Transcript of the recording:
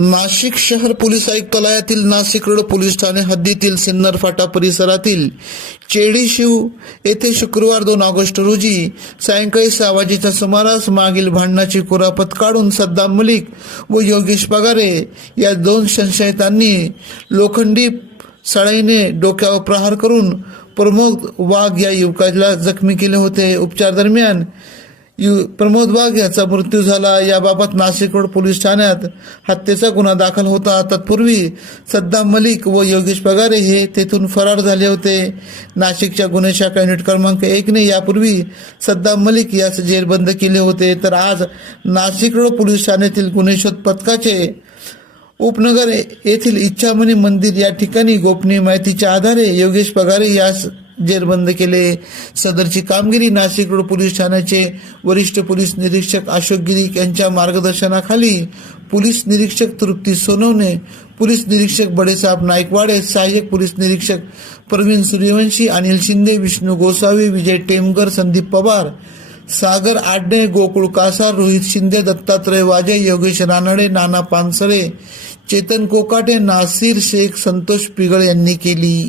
नाशिक शहर पोलीस आयुक्तालयातील Nashik road police ठाणे हद्दीतील सिन्नर फाटा परिसरातील चेडीशिव येथे शुक्रवार दोन ऑगस्ट रोजी सायंकाळी सहा वाजेच्या सुमारास मागील भांडणाची कुरापत काढून सद्दाम मलिक व योगेश पगारे या दोन संशयितांनी लोखंडी सळाईने डोक्यावर प्रहार करून प्रमोद वाघ या युवकाला जखमी केले होते. उपचार दरम्यान यु प्रमोद वाघ याचा मृत्यू झाला. याबाबत नाशिक रोड पोलीस ठाण्यात हत्येचा गुन्हा दाखल होता. तत्पूर्वी सद्दाम मलिक व योगेश पगारे हे तेथून फरार झाले होते. नाशिकच्या गुन्हे शाखा युनिट क्रमांक एकने यापूर्वी सद्दाम मलिक यास जेरबंद केले होते. तर आज नाशिक रोड पोलीस ठाण्यातील गुन्हे शोध पथकाचे उपनगर येथील इच्छामणी मंदिर या ठिकाणी गोपनीय माहितीच्या आधारे योगेश पगारे यास जेरबंद केले. सदरची कामगिरी नाशिक रोड पोलीस ठाण्याचे वरिष्ठ पोलीस निरीक्षक अशोक गिरीक यांच्या मार्गदर्शनाखाली पोलीस निरीक्षक तृप्ती सोनवणे पोलीस निरीक्षक बडेसाहेब नाईकवाडे सहाय्यक पोलीस निरीक्षक प्रवीण सूर्यवंशी अनिल शिंदे विष्णू गोसावी विजय टेमकर संदीप पवार सागर आडणे गोकुळ कासार रोहित शिंदे दत्तात्रय वाजे योगेश रानडे नाना पानसरे चेतन कोकाटे नासिर शेख संतोष पिगळ यांनी केली.